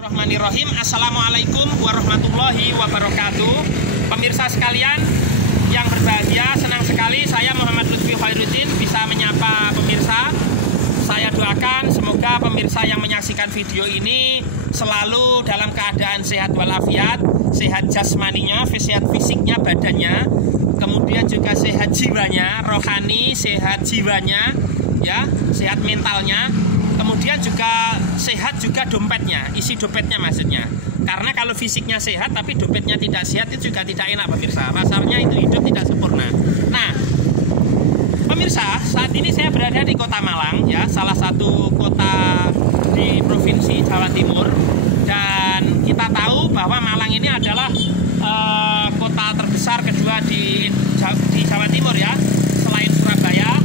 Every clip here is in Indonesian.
Bismillahirrahmanirrahim. Assalamualaikum warahmatullahi wabarakatuh. Pemirsa sekalian yang berbahagia, senang sekali saya Muhammad Lutfi Khairuddin bisa menyapa pemirsa. Saya doakan semoga pemirsa yang menyaksikan video ini selalu dalam keadaan sehat walafiat, sehat jasmaninya, sehat fisiknya, badannya, kemudian juga sehat jiwanya, rohani, sehat jiwanya, ya, sehat mentalnya. Kemudian juga sehat juga dompetnya, isi dompetnya maksudnya. Karena kalau fisiknya sehat tapi dompetnya tidak sehat itu juga tidak enak pemirsa. Rasanya itu hidup tidak sempurna. Nah, pemirsa, saat ini saya berada di Kota Malang, ya, salah satu kota di Provinsi Jawa Timur. Dan kita tahu bahwa Malang ini adalah kota terbesar kedua di Jawa Timur, ya, selain Surabaya.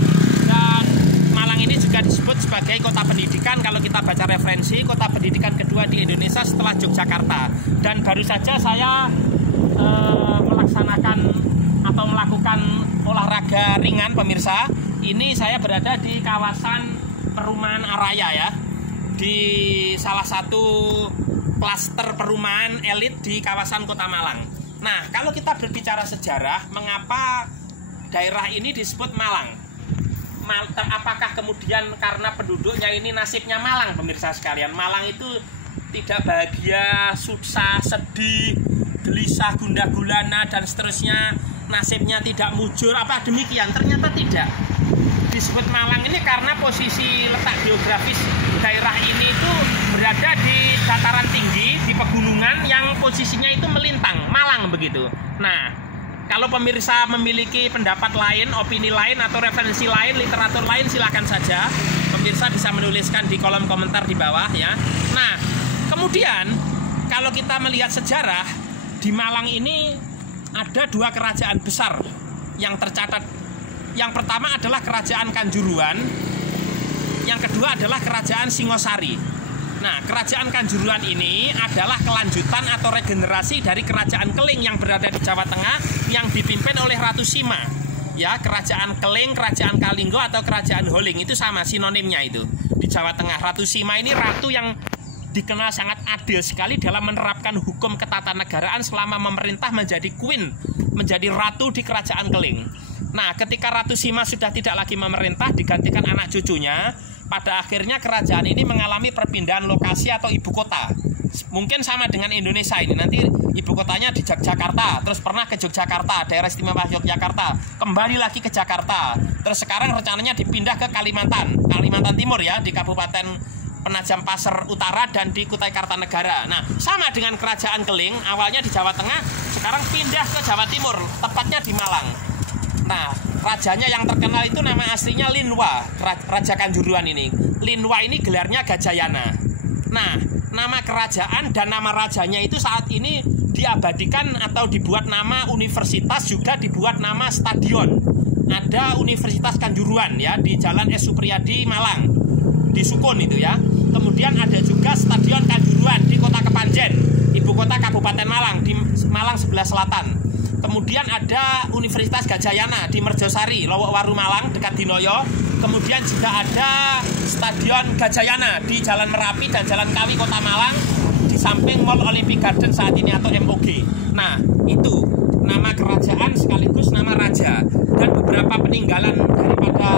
Ini juga disebut sebagai kota pendidikan kalau kita baca referensi, kota pendidikan kedua di Indonesia setelah Yogyakarta. Dan baru saja saya melaksanakan atau melakukan olahraga ringan pemirsa. Ini saya berada di kawasan perumahan Araya, ya, di salah satu klaster perumahan elit di kawasan Kota Malang. Nah, kalau kita berbicara sejarah, mengapa daerah ini disebut Malang? Apakah kemudian karena penduduknya ini nasibnya Malang, pemirsa sekalian? Malang itu tidak bahagia, susah, sedih, gelisah, gundah gulana dan seterusnya, nasibnya tidak mujur, apa demikian? Ternyata tidak. Disebut Malang ini karena posisi letak geografis daerah ini itu berada di dataran tinggi, di pegunungan yang posisinya itu melintang, Malang begitu. Nah, kalau pemirsa memiliki pendapat lain, opini lain, atau referensi lain, literatur lain, silakan saja. Pemirsa bisa menuliskan di kolom komentar di bawah, ya. Nah, kemudian kalau kita melihat sejarah, di Malang ini ada dua kerajaan besar yang tercatat. Yang pertama adalah Kerajaan Kanjuruhan, yang kedua adalah Kerajaan Singosari. Nah, Kerajaan Kanjuruhan ini adalah kelanjutan atau regenerasi dari Kerajaan Keling yang berada di Jawa Tengah yang dipimpin oleh Ratu Sima. Ya, Kerajaan Keling, Kerajaan Kalinggo atau Kerajaan Holing itu sama sinonimnya itu di Jawa Tengah. Ratu Sima ini ratu yang dikenal sangat adil sekali dalam menerapkan hukum ketatanegaraan selama memerintah menjadi queen, menjadi ratu di Kerajaan Keling. Nah, ketika Ratu Sima sudah tidak lagi memerintah, digantikan anak cucunya. Pada akhirnya kerajaan ini mengalami perpindahan lokasi atau ibu kota. Mungkin sama dengan Indonesia ini. Nanti ibu kotanya di Jakarta, terus pernah ke Yogyakarta, daerah istimewa Yogyakarta, kembali lagi ke Jakarta. Terus sekarang rencananya dipindah ke Kalimantan Timur, ya, di Kabupaten Penajam Pasir Utara dan di Kutai Kartanegara. Nah, sama dengan Kerajaan Keling, awalnya di Jawa Tengah, sekarang pindah ke Jawa Timur, tepatnya di Malang. Nah, rajanya yang terkenal itu nama aslinya Linwa, Raja Kanjuruhan ini. Linwa ini gelarnya Gajayana. Nah, nama kerajaan dan nama rajanya itu saat ini diabadikan atau dibuat nama universitas, juga dibuat nama stadion. Ada Universitas Kanjuruhan, ya, di Jalan S. Supriyadi Malang, di Sukun itu, ya. Kemudian ada juga Stadion Kanjuruhan di Kota Kepanjen, ibu kota Kabupaten Malang, di Malang sebelah selatan. Kemudian ada Universitas Gajayana di Merjosari, Lowokwaru Malang, dekat Dinoyo. Kemudian juga ada Stadion Gajayana di Jalan Merapi dan Jalan Kawi, Kota Malang, di samping Mall Olympic Garden saat ini atau MOG. Nah, itu nama kerajaan sekaligus nama raja. Dan beberapa peninggalan daripada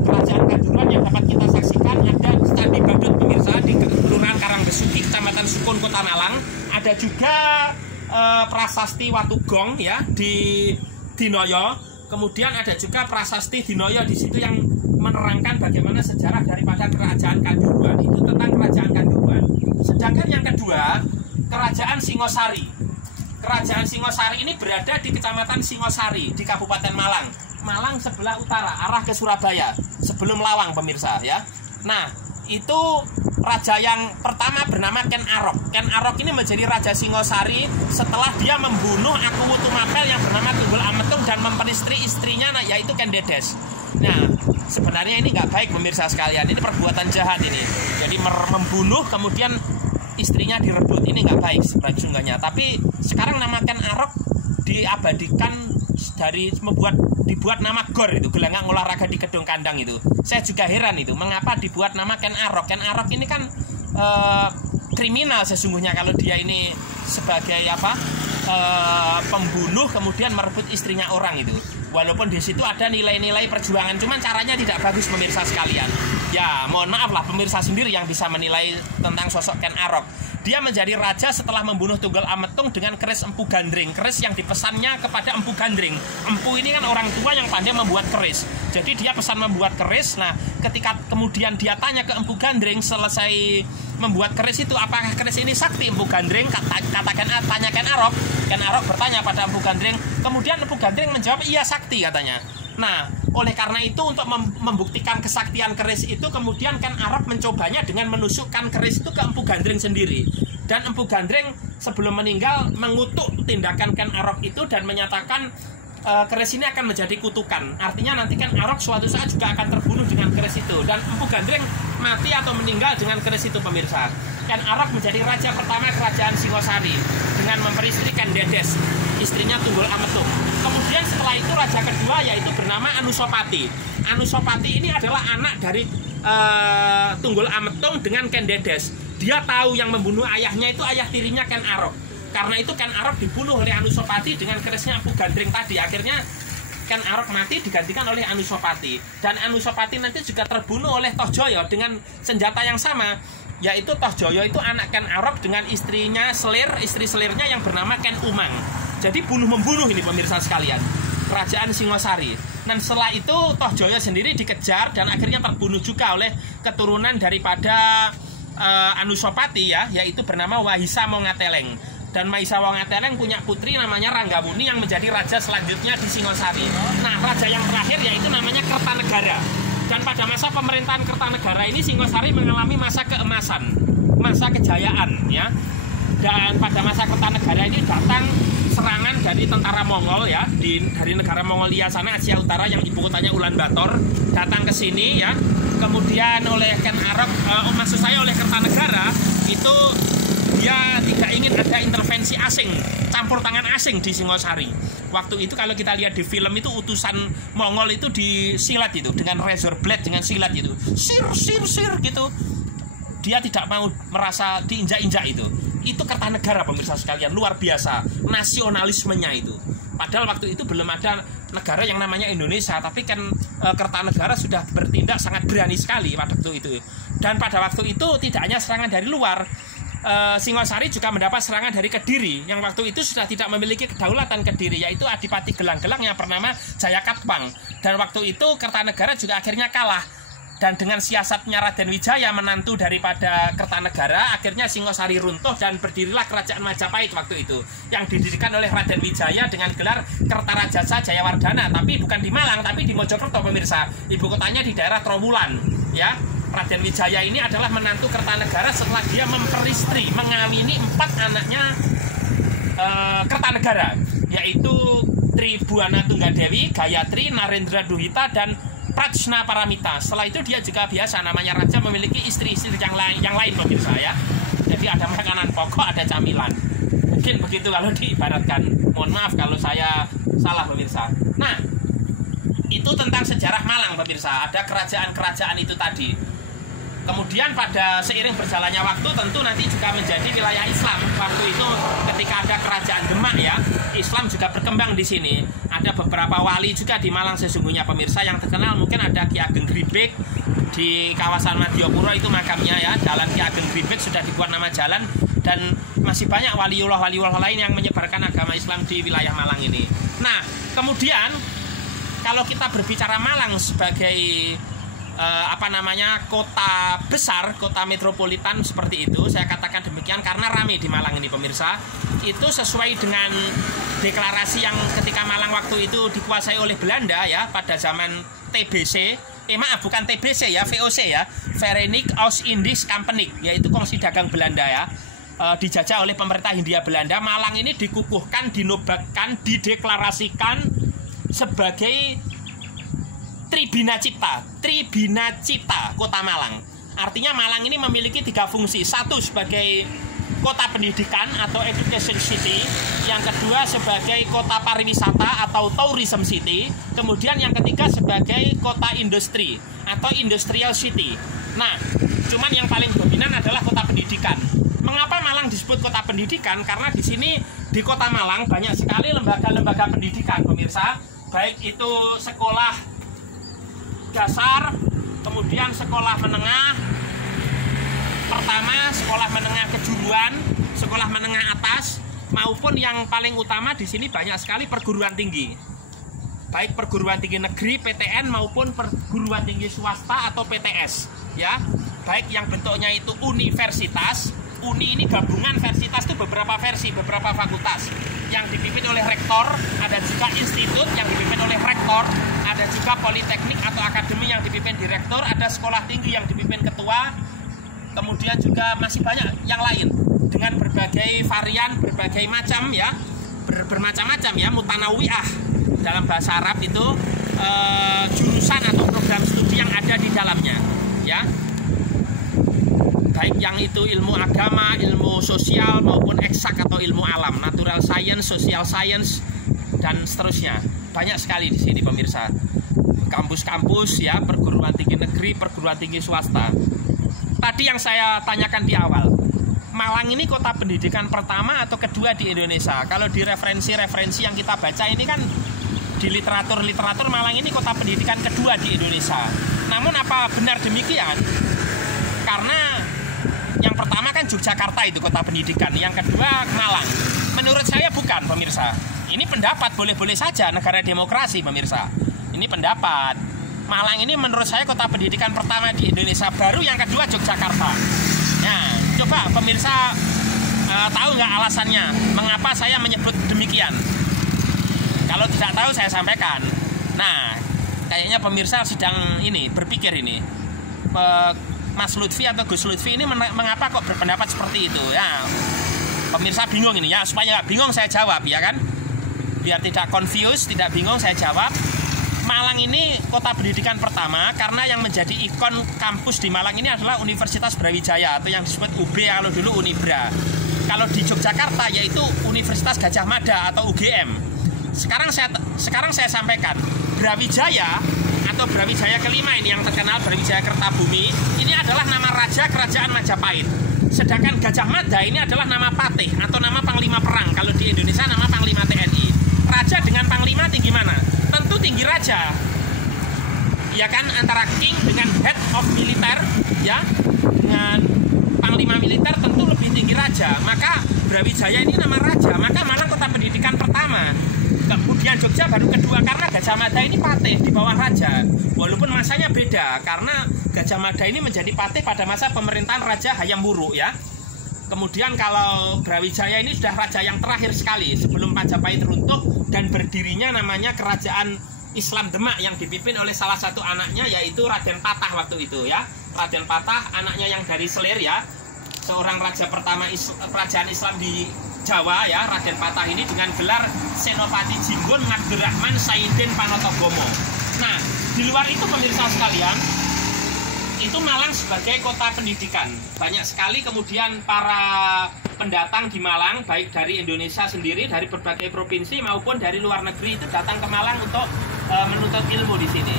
Kerajaan Kanjuruhan yang dapat kita saksikan ada Standi Badut pemirsa di Kelurahan Karangbesuki, Kecamatan Sukun, Kota Malang. Ada juga Prasasti Watugong, ya, di Dinoyo. Kemudian ada juga Prasasti Dinoyo di situ yang menerangkan bagaimana sejarah daripada Kerajaan Kanjuruhan. Itu tentang Kerajaan Kanjuruhan. Sedangkan yang kedua, Kerajaan Singosari. Kerajaan Singosari ini berada di Kecamatan Singosari di Kabupaten Malang. Malang sebelah utara, arah ke Surabaya, sebelum Lawang pemirsa, ya. Nah, itu raja yang pertama bernama Ken Arok. Ken Arok ini menjadi Raja Singosari setelah dia membunuh Akuwutumapel yang bernama Tunggul Ametung dan memperistri istrinya, yaitu Ken Dedes. Nah, sebenarnya ini nggak baik pemirsa sekalian. Ini perbuatan jahat ini. Jadi membunuh kemudian istrinya direbut, ini nggak baik sesungguhnya. Tapi sekarang nama Ken Arok diabadikan dari dibuat nama GOR itu, gelanggang olahraga di Kedung Kandang itu. Saya juga heran itu, mengapa dibuat nama Ken Arok. Ken Arok ini kan kriminal sesungguhnya kalau dia ini sebagai pembunuh kemudian merebut istrinya orang itu. Walaupun di situ ada nilai-nilai perjuangan, cuman caranya tidak bagus pemirsa sekalian. Ya, mohon maaf lah pemirsa sendiri yang bisa menilai tentang sosok Ken Arok. Dia menjadi raja setelah membunuh Tunggal Ametung dengan keris Empu Gandring. Keris yang dipesannya kepada Empu Gandring. Empu ini kan orang tua yang pandai membuat keris. Jadi dia pesan membuat keris. Nah, ketika kemudian dia tanya ke Empu Gandring selesai membuat keris itu, apakah keris ini sakti? Empu Gandring tanya Ken Arok. Ken Arok bertanya pada Empu Gandring. Kemudian Empu Gandring menjawab iya sakti katanya. Nah, oleh karena itu untuk membuktikan kesaktian keris itu kemudian Ken Arok mencobanya dengan menusukkan keris itu ke Empu Gandring sendiri. Dan Empu Gandring sebelum meninggal mengutuk tindakan Ken Arok itu dan menyatakan keris ini akan menjadi kutukan. Artinya nanti Ken Arok suatu saat juga akan terbunuh dengan keris itu. Dan Empu Gandring mati atau meninggal dengan keris itu pemirsa. Ken Arok menjadi raja pertama kerajaan Singosari dengan memperistri Ken Dedes, istrinya Tunggul Ametung. Kemudian setelah itu raja kedua yaitu bernama Anusapati. Anusapati ini adalah anak dari Tunggul Ametung dengan Ken Dedes. Dia tahu yang membunuh ayahnya itu ayah tirinya Ken Arok. Karena itu Ken Arok dibunuh oleh Anusapati dengan kerisnya Empu Gandring tadi. Akhirnya Ken Arok mati digantikan oleh Anusapati. Dan Anusapati nanti juga terbunuh oleh Tohjoyo dengan senjata yang sama. Yaitu Tohjoyo itu anak Ken Arok dengan istrinya istri selirnya yang bernama Ken Umang. Jadi bunuh-membunuh ini pemirsa sekalian. Kerajaan Singosari. Dan setelah itu Tohjoyo sendiri dikejar dan akhirnya terbunuh juga oleh keturunan daripada Anusapati ya, yaitu bernama Wahisa Mongateleng. Dan Mahisa Wongateleng punya putri namanya Ranggawuni yang menjadi raja selanjutnya di Singosari. Nah, raja yang terakhir yaitu namanya Kertanegara. Dan pada masa pemerintahan Kertanegara ini Singosari mengalami masa keemasan, masa kejayaan ya. Dan pada masa Kertanegara ini datang serangan dari tentara Mongol ya, dari negara Mongolia sana, Asia Utara yang ibu kotanya Ulaanbaatar, datang ke sini ya. Kemudian oleh Ken Arok, maksud saya oleh Kertanegara itu dia tidak ingin ada intervensi asing, campur tangan asing di Singosari. Waktu itu kalau kita lihat di film itu utusan Mongol itu disilat itu dengan razor blade, dengan silat itu, sir gitu. Dia tidak mau merasa diinjak-injak itu. Itu Kertanegara pemirsa sekalian, luar biasa nasionalismenya itu. Padahal waktu itu belum ada negara yang namanya Indonesia, tapi kan Kertanegara sudah bertindak sangat berani sekali pada waktu itu. Dan pada waktu itu tidak hanya serangan dari luar, Singosari juga mendapat serangan dari Kediri yang waktu itu sudah tidak memiliki kedaulatan Kediri, yaitu Adipati Gelang-Gelang yang bernama Jayakatwang. Dan waktu itu Kertanegara juga akhirnya kalah. Dan dengan siasatnya Raden Wijaya, menantu daripada Kertanegara, akhirnya Singosari runtuh dan berdirilah Kerajaan Majapahit waktu itu, yang didirikan oleh Raden Wijaya dengan gelar Kertarajasa Jayawardhana, tapi bukan di Malang, tapi di Mojokerto pemirsa. Ibu kotanya di daerah Trowulan ya. Raden Wijaya ini adalah menantu Kertanegara setelah dia memperistri, mengawini 4 anaknya Kertanegara, yaitu Tribuana Tunggadewi, Gayatri, Narendra Duhita, dan Prajna Paramita. Setelah itu dia juga biasa namanya raja memiliki istri-istri yang lain pemirsa ya. Jadi ada makanan pokok, ada camilan. Mungkin begitu kalau diibaratkan. Mohon maaf kalau saya salah pemirsa. Nah, itu tentang sejarah Malang pemirsa. Ada kerajaan-kerajaan itu tadi. Kemudian pada seiring berjalannya waktu tentu nanti juga menjadi wilayah Islam. Waktu itu ketika ada kerajaan Demak ya, Islam juga berkembang di sini. Ada beberapa wali juga di Malang sesungguhnya pemirsa. Yang terkenal mungkin ada Ki Ageng Gribek di kawasan Madiopuro, itu makamnya ya. Jalan Ki Ageng Gribek sudah dibuat nama jalan. Dan masih banyak waliullah lain yang menyebarkan agama Islam di wilayah Malang ini. Nah, kemudian kalau kita berbicara Malang sebagai kota besar, kota metropolitan seperti itu, saya katakan demikian karena ramai di Malang ini pemirsa. Itu sesuai dengan deklarasi yang ketika Malang waktu itu dikuasai oleh Belanda ya, pada zaman TBC, bukan TBC ya, VOC ya, Verenigd Oost-Indisch Compagnie, yaitu Kongsi Dagang Belanda ya. Dijajah oleh pemerintah Hindia Belanda. Malang ini dikukuhkan, dinobatkan, dideklarasikan sebagai Tribina Cipta Kota Malang. Artinya Malang ini memiliki 3 fungsi. Satu sebagai kota pendidikan atau education city, yang kedua sebagai kota pariwisata atau tourism city, kemudian yang ketiga sebagai kota industri atau industrial city. Nah, cuman yang paling dominan adalah kota pendidikan. Mengapa Malang disebut kota pendidikan? Karena di sini di Kota Malang banyak sekali lembaga-lembaga pendidikan, pemirsa. Baik itu sekolah dasar, kemudian sekolah menengah pertama, sekolah menengah kejuruan, sekolah menengah atas, maupun yang paling utama di sini banyak sekali perguruan tinggi. Baik perguruan tinggi negeri PTN maupun perguruan tinggi swasta atau PTS, ya. Baik yang bentuknya itu universitas. Uni ini gabungan versitas itu beberapa versi, beberapa fakultas yang dipimpin oleh rektor, ada juga institut yang dipimpin oleh rektor, ada juga politeknik atau akademi yang dipimpin direktur, ada sekolah tinggi yang dipimpin ketua, kemudian juga masih banyak yang lain dengan berbagai varian, berbagai macam ya, bermacam-macam ya, mutanawiyah dalam bahasa Arab itu jurusan atau program studi yang ada di dalamnya ya. Baik yang itu ilmu agama, ilmu sosial maupun eksak atau ilmu alam, natural science, social science dan seterusnya. Banyak sekali di sini pemirsa. Kampus-kampus ya, perguruan tinggi negeri, perguruan tinggi swasta. Tadi yang saya tanyakan di awal, Malang ini kota pendidikan pertama atau kedua di Indonesia? Kalau di referensi-referensi yang kita baca ini kan di literatur Malang ini kota pendidikan kedua di Indonesia. Namun apa benar demikian? Karena yang pertama kan Yogyakarta itu kota pendidikan, yang kedua Malang. Menurut saya bukan, pemirsa. Ini pendapat, boleh-boleh saja, negara demokrasi, pemirsa. Ini pendapat. Malang ini menurut saya kota pendidikan pertama di Indonesia, baru yang kedua Yogyakarta. Nah, coba pemirsa tahu nggak alasannya mengapa saya menyebut demikian? Kalau tidak tahu saya sampaikan. Nah, kayaknya pemirsa sedang ini berpikir ini. Mas Lutfi atau Gus Lutfi ini mengapa kok berpendapat seperti itu ya? Pemirsa bingung ini ya, supaya nggak bingung saya jawab ya kan, biar tidak confused, tidak bingung saya jawab. Malang ini kota pendidikan pertama karena yang menjadi ikon kampus di Malang ini adalah Universitas Brawijaya atau yang disebut UB, kalau dulu Unibra. Kalau di Yogyakarta yaitu Universitas Gajah Mada atau UGM. Sekarang saya sampaikan Brawijaya atau Brawijaya kelima ini yang terkenal, Brawijaya Kertabumi, ini adalah nama raja kerajaan Majapahit. Sedangkan Gajah Mada ini adalah nama patih atau nama panglima perang. Kalau di Indonesia nama panglima TNI. Raja dengan panglima tinggi mana? Tentu tinggi raja. Ya kan, antara king dengan head of militer ya, dengan panglima militer tentu lebih tinggi raja. Maka Brawijaya ini nama raja, maka Malang kota pendidikan pertama. Kemudian Jogja baru kedua karena Gajah Mada ini patih di bawah raja. Walaupun masanya beda karena Gajah Mada ini menjadi patih pada masa pemerintahan Raja Hayam Wuruk ya. Kemudian kalau Brawijaya ini sudah raja yang terakhir sekali sebelum Majapahit runtuh dan berdirinya namanya Kerajaan Islam Demak yang dipimpin oleh salah satu anaknya yaitu Raden Patah waktu itu ya. Raden Patah anaknya yang dari Selir ya. Seorang raja pertama kerajaan Islam di Jawa ya, Raden Patah ini dengan gelar Senopati Jinggon Ngabdurrahman Saidin Panotogomo. Nah, di luar itu pemirsa sekalian, itu Malang sebagai kota pendidikan. Banyak sekali kemudian para pendatang di Malang, baik dari Indonesia sendiri, dari berbagai provinsi maupun dari luar negeri itu datang ke Malang untuk menuntut ilmu di sini.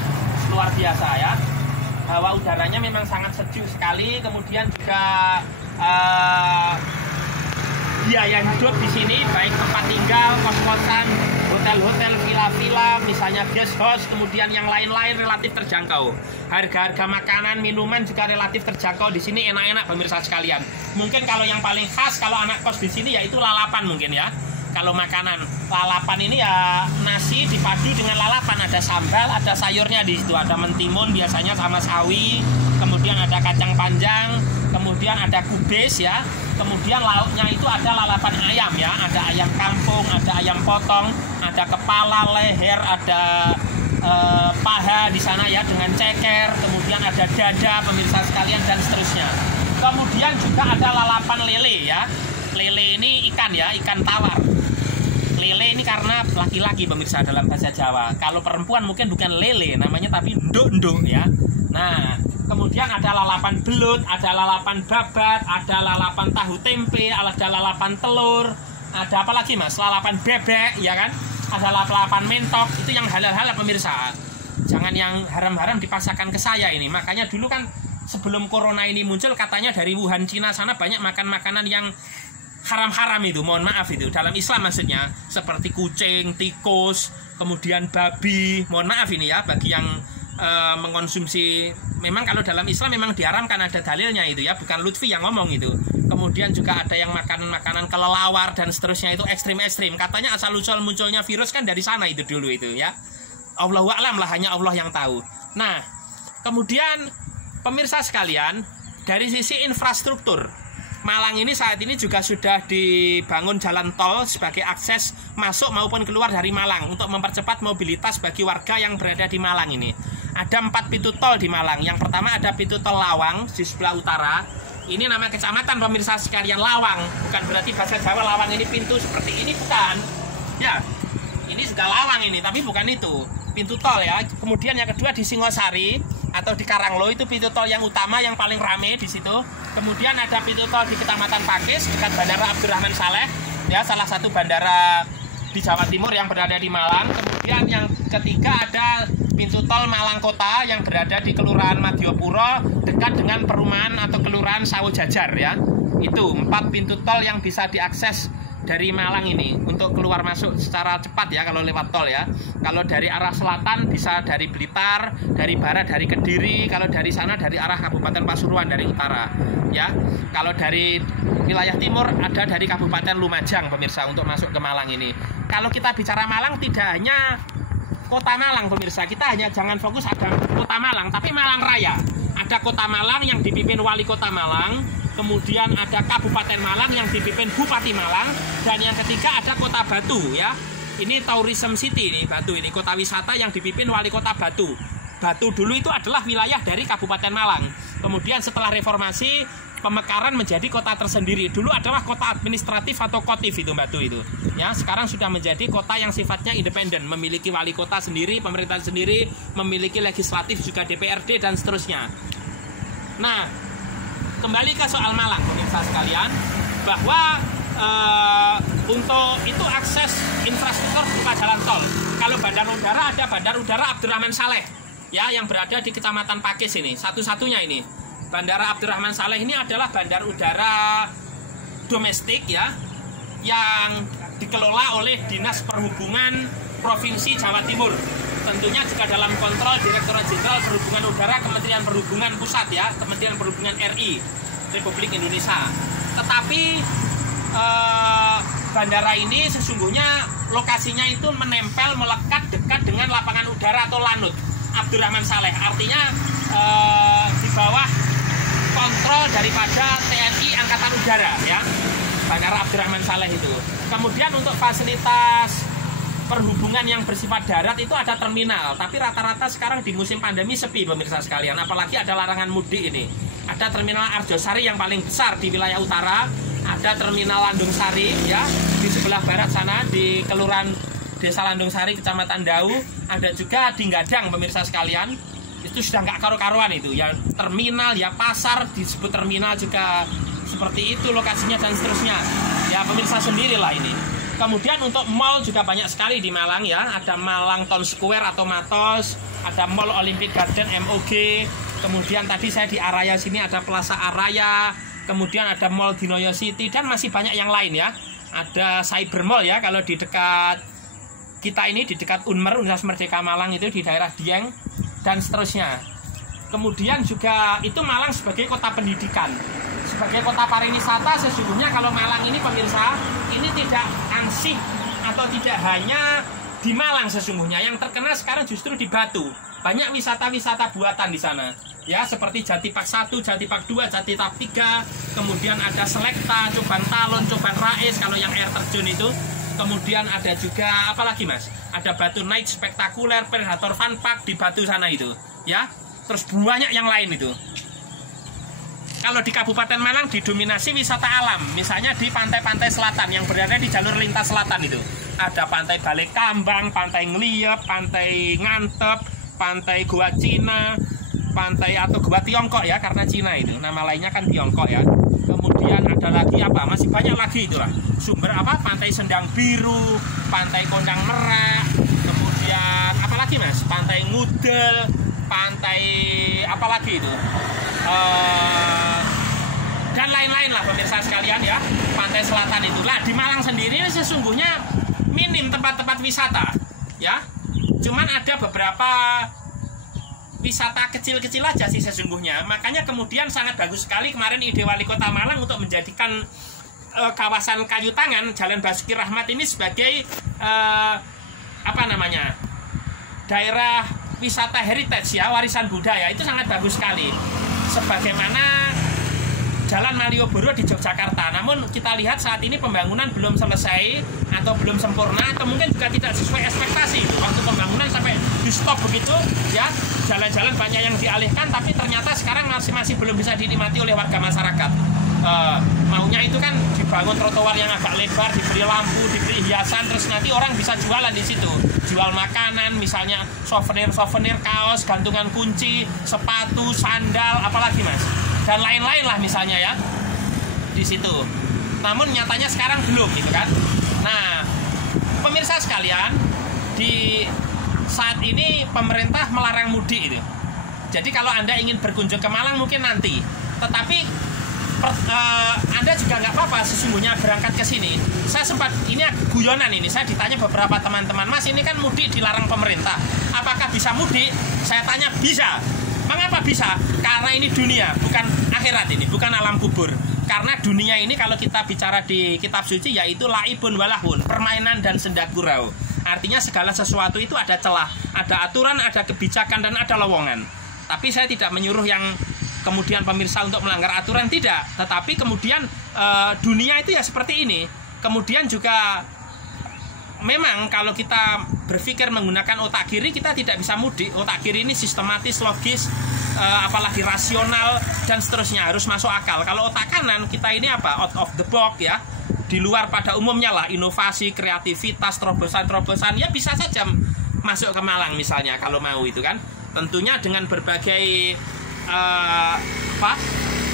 Luar biasa ya. Hawa udaranya memang sangat sejuk sekali, kemudian juga biaya hidup di sini baik tempat tinggal, kos-kosan, hotel-hotel, villa-villa, misalnya guest house, kemudian yang lain-lain relatif terjangkau. Harga-harga makanan, minuman juga relatif terjangkau di sini, enak-enak pemirsa sekalian. Mungkin kalau yang paling khas kalau anak kos di sini yaitu lalapan mungkin ya. Kalau makanan lalapan ini ya nasi dipadu dengan lalapan, ada sambal, ada sayurnya di situ, ada mentimun biasanya sama sawi, kemudian ada kacang panjang, kemudian ada kubis ya. Kemudian lauknya itu ada lalapan ayam ya, ada ayam kampung, ada ayam potong, ada kepala, leher, ada paha di sana ya dengan ceker, kemudian ada dada pemirsa sekalian dan seterusnya. Kemudian juga ada lalapan lele ya. Lele ini ikan ya, ikan tawar. Lele ini karena laki-laki pemirsa dalam bahasa Jawa. Kalau perempuan mungkin bukan lele namanya tapi nduk-nduk ya. Nah, kemudian ada lalapan belut, ada lalapan babat, ada lalapan tahu tempe, ada lalapan telur, ada apa lagi mas? Lalapan bebek, ya kan? Ada lalapan mentok, itu yang halal-halal pemirsa. Jangan yang haram-haram dipaksakan ke saya ini. Makanya dulu kan sebelum corona ini muncul katanya dari Wuhan Cina sana banyak makan makanan yang haram-haram itu, mohon maaf itu dalam Islam maksudnya, seperti kucing, tikus, kemudian babi. Mohon maaf ini ya bagi yang mengkonsumsi, memang kalau dalam Islam memang diharamkan, ada dalilnya itu ya, bukan Lutfi yang ngomong itu. Kemudian juga ada yang makanan-makanan kelelawar dan seterusnya, itu ekstrim-ekstrim. Katanya asal usul munculnya virus kan dari sana itu dulu itu ya. Allahu a'lam lah, hanya Allah yang tahu. Nah, kemudian pemirsa sekalian, dari sisi infrastruktur, Malang ini saat ini juga sudah dibangun jalan tol sebagai akses masuk maupun keluar dari Malang untuk mempercepat mobilitas bagi warga yang berada di Malang ini. Ada 4 pintu tol di Malang. Yang pertama ada pintu tol Lawang di sebelah utara. Ini nama kecamatan pemirsa sekalian, Lawang. Bukan berarti bahasa Jawa Lawang ini pintu seperti ini, bukan. Ya, ini sudah Lawang ini, tapi bukan itu. Pintu tol ya. Kemudian yang kedua di Singosari atau di Karanglo, itu pintu tol yang utama yang paling rame di situ. Kemudian ada pintu tol di Kecamatan Pakis dekat Bandara Abdurrahman Saleh, ya salah satu bandara di Jawa Timur yang berada di Malang. Kemudian yang ketiga ada pintu tol Malang Kota yang berada di Kelurahan Madiopuro dekat dengan perumahan atau Kelurahan Sawo Jajar ya. Itu 4 pintu tol yang bisa diakses dari Malang ini untuk keluar masuk secara cepat ya kalau lewat tol ya. Kalau dari arah selatan bisa dari Blitar, dari barat dari Kediri, kalau dari sana dari arah Kabupaten Pasuruan dari utara ya. Kalau dari wilayah timur ada dari Kabupaten Lumajang pemirsa untuk masuk ke Malang ini. Kalau kita bicara Malang tidak hanya Kota Malang pemirsa, kita hanya jangan fokus ada Kota Malang, tapi Malang Raya. Ada Kota Malang yang dipimpin Wali Kota Malang, kemudian ada Kabupaten Malang yang dipimpin Bupati Malang, dan yang ketiga ada Kota Batu ya. Ini Tourism City ini, Batu ini kota wisata yang dipimpin Wali Kota Batu. Batu dulu itu adalah wilayah dari Kabupaten Malang. Kemudian setelah reformasi pemekaran menjadi kota tersendiri. Dulu adalah kota administratif atau kotif itu Batu itu. Ya, sekarang sudah menjadi kota yang sifatnya independen, memiliki wali kota sendiri, pemerintahan sendiri, memiliki legislatif juga DPRD dan seterusnya. Nah, kembali ke soal Malang pemirsa sekalian, bahwa untuk itu akses infrastruktur berupa jalan tol. Kalau bandar udara ada Bandar Udara Abdurrahman Saleh ya yang berada di Kecamatan Pakis ini, satu-satunya ini. Bandara Abdurrahman Saleh ini adalah bandar udara domestik ya yang dikelola oleh Dinas Perhubungan Provinsi Jawa Timur. Tentunya juga dalam kontrol Direktorat Jenderal Perhubungan Udara Kementerian Perhubungan Pusat ya, Kementerian Perhubungan RI Republik Indonesia. Tetapi bandara ini sesungguhnya lokasinya itu menempel, melekat dekat dengan lapangan udara atau lanut Abdurrahman Saleh. Artinya di bawah kontrol daripada TNI Angkatan Udara ya, Bandara Abdurrahman Saleh itu. Kemudian untuk fasilitas perhubungan yang bersifat darat itu ada terminal, tapi rata-rata sekarang di musim pandemi sepi pemirsa sekalian, apalagi ada larangan mudik ini. Ada terminal Arjosari yang paling besar di wilayah utara, ada terminal Landung Sari ya di sebelah barat sana di Kelurahan Desa Landung Sari Kecamatan Dau, ada juga di Gadang pemirsa sekalian. Itu sudah nggak karu-karuan itu ya, terminal ya, pasar disebut terminal juga seperti itu lokasinya dan seterusnya ya, pemirsa sendirilah ini. Kemudian untuk mall juga banyak sekali di Malang ya, ada Malang Town Square atau Matos, ada Mall Olympic Garden MOG, kemudian tadi saya di Araya sini ada Plaza Araya, kemudian ada Mall Dinoyo City dan masih banyak yang lain ya. Ada Cyber Mall ya kalau di dekat kita ini, di dekat Unmer, Universitas Merdeka Malang itu di daerah Dieng dan seterusnya. Kemudian juga itu Malang sebagai kota pendidikan, sebagai kota pariwisata. Sesungguhnya kalau Malang ini pemirsa, ini tidak ansih atau tidak hanya di Malang sesungguhnya. Yang terkenal sekarang justru di Batu. Banyak wisata-wisata buatan di sana. Ya, seperti Jatipak 1, Jatipak 2, Jatipak 3, kemudian ada Selekta, Coban Talon, Coban Rais kalau yang air terjun itu. Kemudian ada juga apalagi Mas? Ada Batu Night spektakuler, Predator Fun Park di Batu sana itu, ya. Terus banyak yang lain itu. Kalau di Kabupaten Malang didominasi wisata alam, misalnya di pantai-pantai selatan yang berada di jalur lintas selatan itu. Ada Pantai Balai Kambang, Pantai Ngliep, Pantai Ngantep, Pantai Goa Cina, Pantai atau Goa Tiongkok ya, karena Cina itu. Nama lainnya kan Tiongkok ya. Kemudian ada lagi apa? Masih banyak lagi itulah. Sumber apa? Pantai Sendang Biru, Pantai Kondang Merak, kemudian apalagi Mas? Pantai Ngudel, pantai apalagi itu, dan lain-lain lah pemirsa sekalian ya, pantai selatan itulah. Di Malang sendiri sesungguhnya minim tempat-tempat wisata ya, cuman ada beberapa wisata kecil-kecil aja sih sesungguhnya. Makanya kemudian sangat bagus sekali kemarin ide Wali Kota Malang untuk menjadikan kawasan Kayu Tangan, Jalan Basuki Rahmat ini sebagai apa namanya, daerah wisata heritage ya, warisan budaya. Itu sangat bagus sekali, sebagaimana Jalan Malioboro di Yogyakarta. Namun kita lihat saat ini pembangunan belum selesai atau belum sempurna, atau mungkin juga tidak sesuai ekspektasi. Waktu pembangunan sampai di stop begitu ya, jalan-jalan banyak yang dialihkan, tapi ternyata sekarang masih belum bisa dinikmati oleh warga masyarakat. Maunya itu kan dibangun trotoar yang agak lebar, diberi lampu, diberi hiasan, terus nanti orang bisa jualan di situ, jual makanan, misalnya souvenir kaos, gantungan kunci, sepatu, sandal, apalagi mas, dan lain-lain lah misalnya ya di situ. Namun nyatanya sekarang belum gitu kan. Nah pemirsa sekalian, di saat ini pemerintah melarang mudik itu. Jadi kalau Anda ingin berkunjung ke Malang mungkin nanti, tetapi Anda juga nggak apa-apa sesungguhnya berangkat ke sini. Saya sempat, ini guyonan ini, saya ditanya beberapa teman-teman, Mas ini kan mudik dilarang pemerintah, apakah bisa mudik? Saya tanya bisa. Mengapa bisa? Karena ini dunia, bukan akhirat, ini bukan alam kubur. Karena dunia ini kalau kita bicara di kitab suci yaitu laibun walahun, permainan dan senda gurau. Artinya segala sesuatu itu ada celah, ada aturan, ada kebijakan, dan ada lowongan. Tapi saya tidak menyuruh yang kemudian pemirsa untuk melanggar aturan, tidak. Tetapi kemudian dunia itu ya seperti ini. Kemudian juga memang kalau kita berpikir menggunakan otak kiri, kita tidak bisa mudik. Otak kiri ini sistematis, logis, apalagi rasional, dan seterusnya, harus masuk akal. Kalau otak kanan kita ini apa? Out of the box ya, di luar pada umumnya lah, inovasi, kreativitas, terobosan-terobosan, ya bisa saja masuk ke Malang misalnya kalau mau itu kan. Tentunya dengan berbagai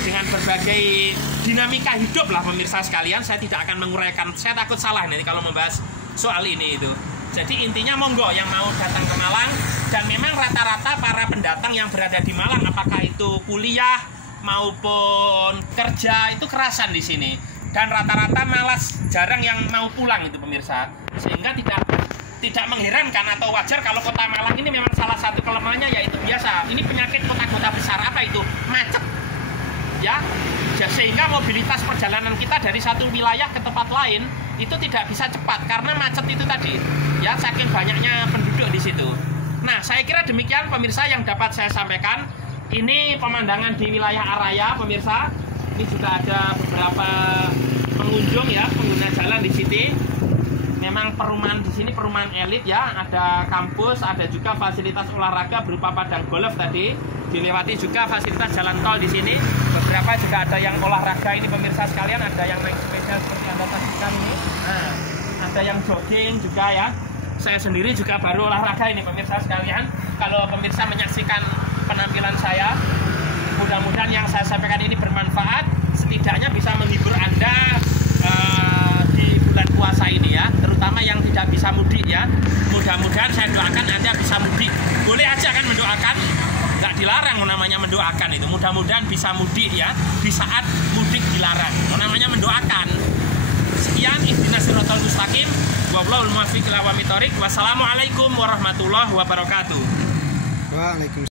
dengan berbagai dinamika hidup lah pemirsa sekalian. Saya tidak akan menguraikan, saya takut salah nanti kalau membahas soal ini itu. Jadi intinya monggo yang mau datang ke Malang, dan memang rata-rata para pendatang yang berada di Malang, apakah itu kuliah maupun kerja, itu kerasan di sini, dan rata-rata malas, jarang yang mau pulang itu pemirsa. Sehingga tidak mengherankan atau wajar kalau kota Malang ini memang salah satu kelemahannya yaitu biasa, ini penyakit kota-kota besar, apa itu? Macet ya. Sehingga mobilitas perjalanan kita dari satu wilayah ke tempat lain itu tidak bisa cepat karena macet itu tadi ya, saking banyaknya penduduk di situ. Nah saya kira demikian pemirsa yang dapat saya sampaikan. Ini pemandangan di wilayah Araya pemirsa. Ini juga ada beberapa pengunjung ya, pengguna jalan di sini. Memang perumahan di sini perumahan elit ya, ada kampus, ada juga fasilitas olahraga berupa padang golf tadi, dilewati juga fasilitas jalan tol di sini. Beberapa juga ada yang olahraga ini pemirsa sekalian, ada yang naik sepeda seperti Anda saksikan ini. Nah, ada yang jogging juga ya. Saya sendiri juga baru olahraga ini pemirsa sekalian. Kalau pemirsa menyaksikan penampilan saya, mudah-mudahan yang saya sampaikan ini bermanfaat, setidaknya bisa menghibur Anda di bulan puasa ini ya, terutama yang tidak bisa mudik ya. Mudah-mudahan saya doakan Anda bisa mudik. Boleh aja kan mendoakan, nggak dilarang namanya mendoakan itu. Mudah-mudahan bisa mudik ya di saat mudik dilarang, namanya mendoakan. Sekian, ihdinas siratal mustaqim, wallahul muwaffiq ila aqwamit thoriq. Wassalamualaikum warahmatullahi wabarakatuh. Waalaikumsalam.